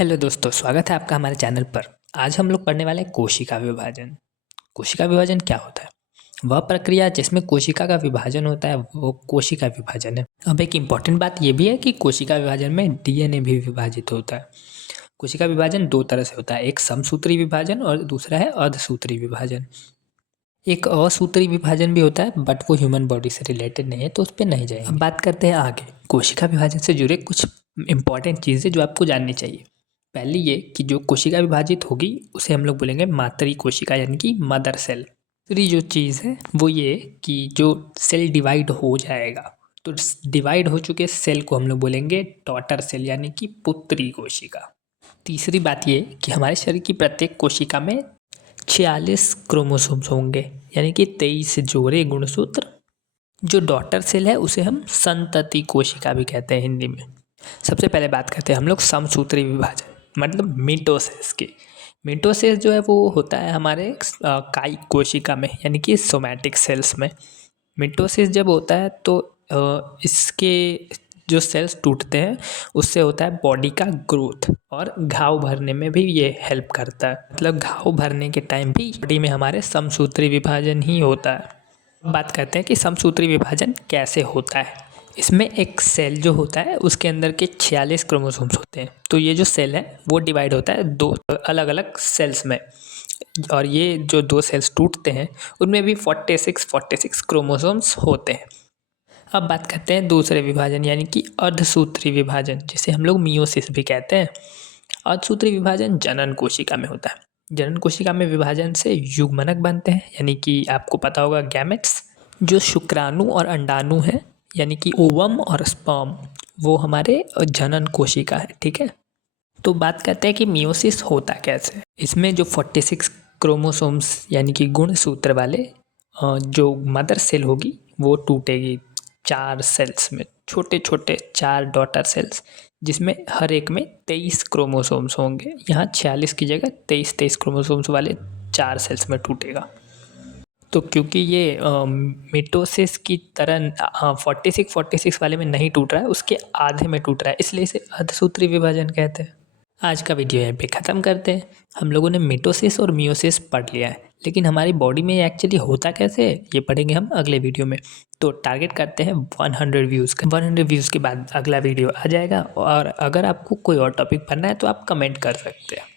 Hello दोस्तों, स्वागत है आपका हमारे चैनल पर। आज हम लोग पढ़ने वाले हैं कोशिका विभाजन। कोशिका विभाजन क्या होता है? वह प्रक्रिया जिसमें कोशिका का विभाजन होता है वो कोशिका विभाजन है। अब एक इम्पॉर्टेंट बात ये भी है कि कोशिका विभाजन में डीएनए भी विभाजित होता है। कोशिका विभाजन दो तरह से होता है, एक समसूत्री विभाजन और दूसरा है अर्धसूत्री विभाजन। एक असूत्री विभाजन भी होता है बट वो ह्यूमन बॉडी से रिलेटेड नहीं है, तो उस पर नहीं जाएंगे। अब बात करते हैं आगे कोशिका विभाजन से जुड़े कुछ इंपॉर्टेंट चीज़ें जो आपको जाननी चाहिए। पहली ये कि जो कोशिका विभाजित होगी उसे हम लोग बोलेंगे मातृ कोशिका यानी कि मदर सेल। दूसरी जो चीज़ है वो ये कि जो सेल डिवाइड हो जाएगा तो डिवाइड हो चुके सेल को हम लोग बोलेंगे डॉटर सेल यानी कि पुत्री कोशिका। तीसरी बात ये कि हमारे शरीर की प्रत्येक कोशिका में 46 क्रोमोसोम्स होंगे यानी कि 23 जोड़े गुणसूत्र। जो डॉटर सेल है उसे हम संतति कोशिका भी कहते हैं हिंदी में। सबसे पहले बात करते हैं हम लोग समसूत्री विभाजन मतलब मिटोसिस की। मिटोसिस जो है वो होता है हमारे कायिक कोशिका में यानी कि सोमैटिक सेल्स में। मिटोसिस जब होता है तो इसके जो सेल्स टूटते हैं उससे होता है बॉडी का ग्रोथ और घाव भरने में भी ये हेल्प करता है। मतलब घाव भरने के टाइम भी बॉडी में हमारे समसूत्री विभाजन ही होता है। बात करते हैं कि समसूत्री विभाजन कैसे होता है। इसमें एक सेल जो होता है उसके अंदर के 46 क्रोमोसोम्स होते हैं। तो ये जो सेल है वो डिवाइड होता है दो अलग अलग सेल्स में और ये जो दो सेल्स टूटते हैं उनमें भी 46 क्रोमोसोम्स होते हैं। अब बात करते हैं दूसरे विभाजन यानी कि अर्धसूत्री विभाजन जिसे हम लोग मियोसिस भी कहते हैं। अर्धसूत्री विभाजन जनन कोशिका में होता है। जनन कोशिका में विभाजन से युग्मनक बनते हैं यानी कि आपको पता होगा गैमेट्स। जो शुक्राणु और अंडाणु है यानी कि ओवम और स्पर्म वो हमारे जनन कोशिका है। ठीक है, तो बात करते हैं कि मियोसिस होता कैसे। इसमें जो 46 क्रोमोसोम्स यानी कि गुणसूत्र वाले जो मदर सेल होगी वो टूटेगी 4 सेल्स में, छोटे छोटे 4 डॉटर सेल्स जिसमें हर एक में 23 क्रोमोसोम्स होंगे। यहाँ 46 की जगह 23 क्रोमोसोम्स वाले 4 सेल्स में टूटेगा। तो क्योंकि ये मिटोसिस की तरह 46 वाले में नहीं टूट रहा है, उसके आधे में टूट रहा है, इसलिए इसे अर्धसूत्री विभाजन कहते हैं। आज का वीडियो यहीं पे ख़त्म करते हैं। हम लोगों ने मिटोसिस और मियोसिस पढ़ लिया है, लेकिन हमारी बॉडी में एक्चुअली होता कैसे है ये पढ़ेंगे हम अगले वीडियो में। तो टारगेट करते हैं 100 व्यूज़ का। 100 व्यूज़ के बाद अगला वीडियो आ जाएगा और अगर आपको कोई और टॉपिक पढ़ना है तो आप कमेंट कर सकते हैं।